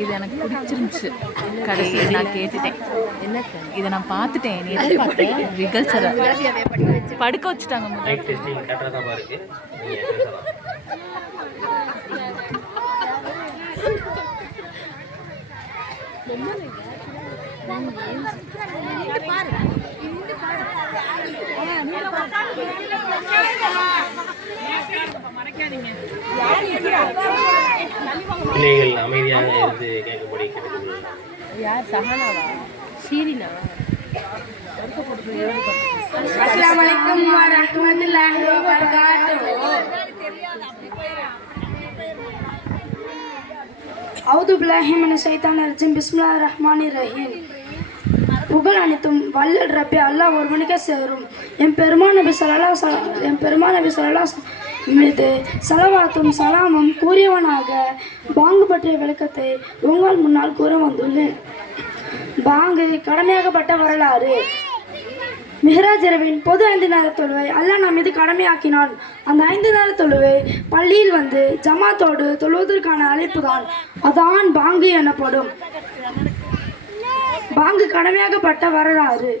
இது எனக்கு பிடிச்சிருந்துச்சு. கடைசி நான் கேட்டுட்டேன், இதை நான் பார்த்துட்டேன். ரிகல்சரை படுக்க வச்சுட்டாங்க. பிள்ளைகள் அமைதியாக இருந்து கேட்கும்படி யார் சஹானாவா ஷீரினா? அஸ்ஸலாமு அலைக்கும் வரஹ்மத்துல்லாஹி வபரகாத்துஹு. அவுது பில்லாஹி மினஷ் ஷைத்தானிர் ரஜீம். பிஸ்மில்லாஹிர் ரஹ்மானிர் ரஹீம். புகழ் அனைத்தும் வல்லல் ரப்பி அல்லாஹ் ஒருவனுக்கே சேரும். என் பெருமான் நபி ஸல்லல்லாஹு மீது ஸலவாத்தும் சலாமும் கூறியவனாக பாங்கு பற்றிய விளக்கத்தை உங்கள் முன்னால் கூற வந்துள்ளேன். பாங்கு கடமையாகப்பட்ட வரலாறு. மிஹ்ராஜ் இரவின் பொது 5 நேர தொழுவை அல்லாஹ் நம் மீது கடமையாக்கினான். அந்த 5 நேர தொழுவை பள்ளியில் வந்து ஜமாத்தோடு தொழுவதற்கான அழைப்பு தான் அதான் பாங்கு எனப்படும். பாங்கு கடமையாகப்பட்ட வரலாறு.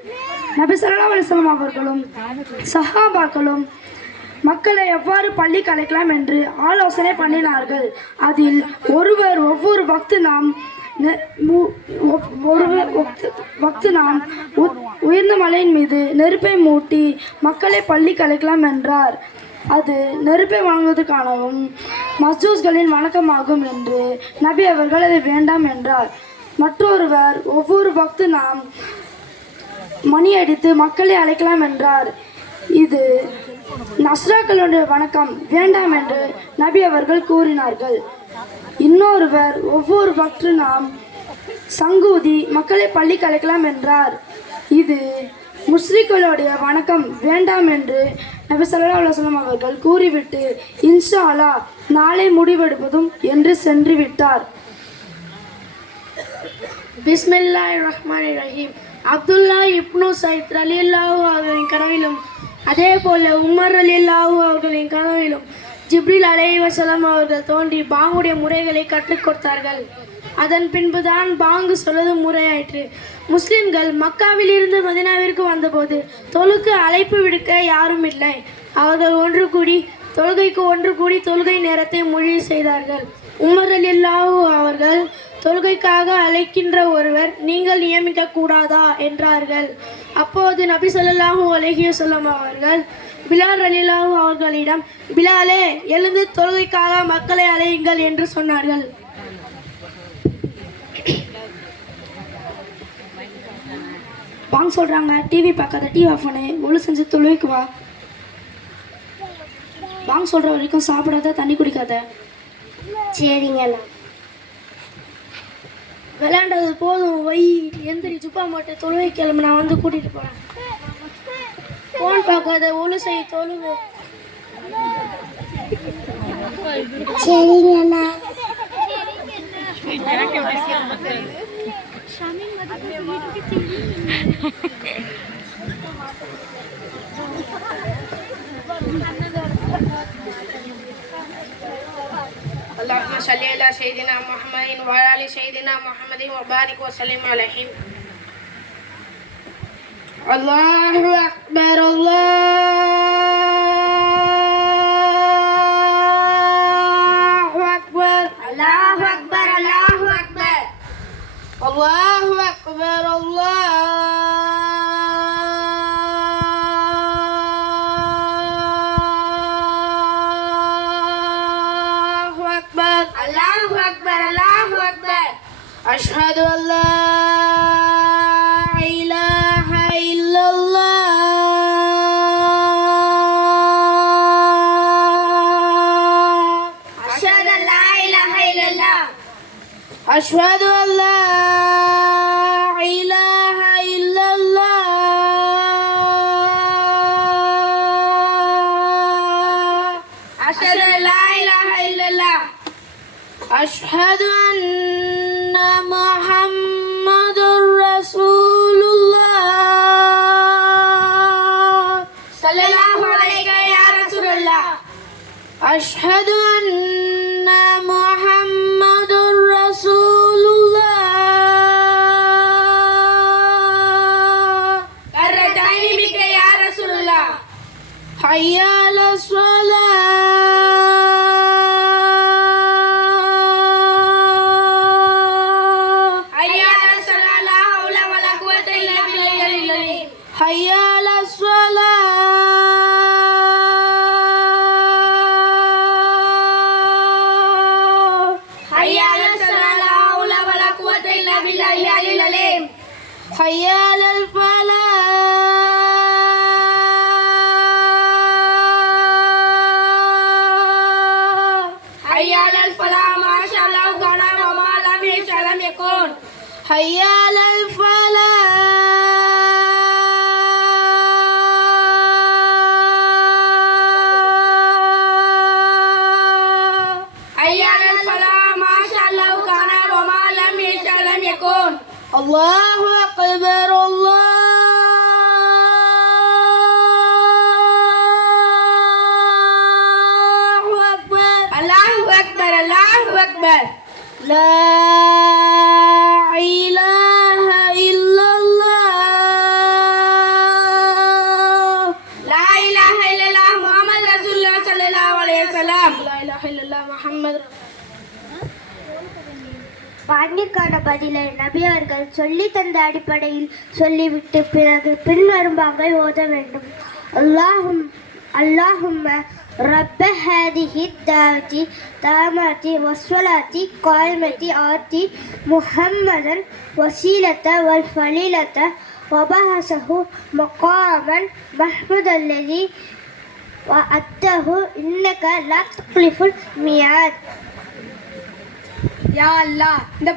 நபி ஸல்லல்லாஹு அலைஹி வஸல்லம் அவர்களும் சஹாபாக்களும் மக்களை எவ்வாறு பள்ளி கலைக்கலாம் என்று ஆலோசனை பண்ணினார்கள். அதில் ஒவ்வொரு வக்து நாம் உயர்ந்த மலையின் மீது நெருப்பை மூட்டி மக்களை பள்ளி கலைக்கலாம் என்றார். அது நெருப்பை வழங்குவதற்கானவும் மஸ்ஜூஸ்களின் வணக்கமாகும் என்று நபி அவர்கள் அதை வேண்டாம் என்றார். மற்றொருவர் ஒவ்வொரு வக்து நாம் மணி அடித்து மக்களை அழைக்கலாம் என்றார். இது நஸ்ராக்களுடைய வணக்கம் வேண்டாம் என்று நபி அவர்கள் கூறினார்கள். இன்னொருவர் ஒவ்வொரு வக்து நாம் சங்கூதி மக்களை பள்ளி கலைக்கலாம் என்றார். இது முஸ்லிம்களுடைய வணக்கம் வேண்டாம் என்று நபி ஸல்லல்லாஹு அலைஹி வஸல்லம் அவர்கள் கூறிவிட்டு இன்ஷா அல்லாஹ் நாளை முடிவெடுப்பதும் என்று சென்று விட்டார். பிஸ்மில்லாஹிர் ரஹ்மானிர் ரஹீம். அப்துல்லா இப்னு சைத் ரலியல்லாஹு அவர்களின் கனவிலும் அதே போல உமர் ரலியல்லாஹு அவர்களின் கனவிலும் ஜிப்ரீல் அலைஹிஸ்ஸலாம் அவர்கள் தோன்றி பாங்குடைய முறைகளை கற்றுக் கொடுத்தார்கள். அதன் பின்புதான் பாங்கு சொல்வது முறையாயிற்று. முஸ்லிம்கள் மக்காவில் இருந்து மதீனாவிற்கு வந்தபோது தொழுக்கு அழைப்பு விடுக்க யாரும் இல்லை. அவர்கள் ஒன்று கூடி தொழுகை நேரத்தை முடிவு செய்தார்கள். உமர் ரலியல்லாஹு அவர்கள் தொழுகைக்காக அழைக்கின்ற ஒருவர் நீங்கள் நியமிக்க கூடாதா என்றார்கள். அப்போது நபி ஸல்லல்லாஹு அலைஹி வஸல்லம் அவர்கள் பிலால் ரலியல்லாஹு அவர்களிடம், பிலாலே எழுந்து தொழுகைக்காக மக்களை அழையுங்கள் என்று சொன்னார்கள். பாங்க சொல்றாங்க, டிவி பார்க்காத, டிவி ஆஃப் பண்ணு, ஒழு செஞ்சு தொழுகைக்கு வா. பாங்க சொல்ற வரைக்கும் சாப்பிடாத, தண்ணி குடிக்காத. சரிங்கண்ணா. விளையாண்டது போதும், வை, எந்திரி, ஜுப்பா மாட்டு, தொழுகை கிளம்பு, நான் வந்து கூட்டிட்டு போறேன். போன் பார்க்காத, ஒழு செய், தொழுகு. சரிங்கண்ணா. اللهم صل على سيدنا محمد وعلى ال سيدنا محمد وبارك وسلم عليه. الله اكبر الله اكبر الله اكبر الله اكبر الله اكبر الله أشهد أن لا إله إلا الله أشهد أن لا إله إلا الله أشهد أن لا إله إلا الله أشهد أن لا إله إلا الله أشهد أن محمد رسول الله أشهد أن محمد رسول الله كرتين بك يا رسول الله حي على الصلاة حي على الصلاة لا حول ولا قوة إلا بالله العلي حي على الصلاة حي على الصلاة لا حول ولا قوة إلا بالله العلي العظيم حي على الفلاح حي على الفلاح ما شاء الله كان وما لم يشاء لم يكن حي على الفلاح حي على الفلاح ما شاء الله كان وما لم يشاء لم يكن الله أكبر الله أكبر الله أكبر لا إله إلا الله لا إله إلا الله محمد رسول الله صلى الله عليه وسلم لا إله إلا الله محمد பாண்டிற்கான பதிலை நபி அவர்கள் சொல்லி தந்த அடிப்படையில் சொல்லிவிட்டு பிறகு பின்வரும் பாங்கை ஓத வேண்டும். அல்லாஹும்ம ரப்ப ஹாதிஹி தாவதி தாமதி வஸ்ஸலாத்தி காயிமதி ஆதி முஹம்மதன் வசீலத வல் ஃபலீலத வபஹஸஹு மகாமன் மஹ்முதல்லதி வஅத்தஹு இன்னக லா துக்லிஃபுல் மியாத். யா அல்லாஹ் இந்த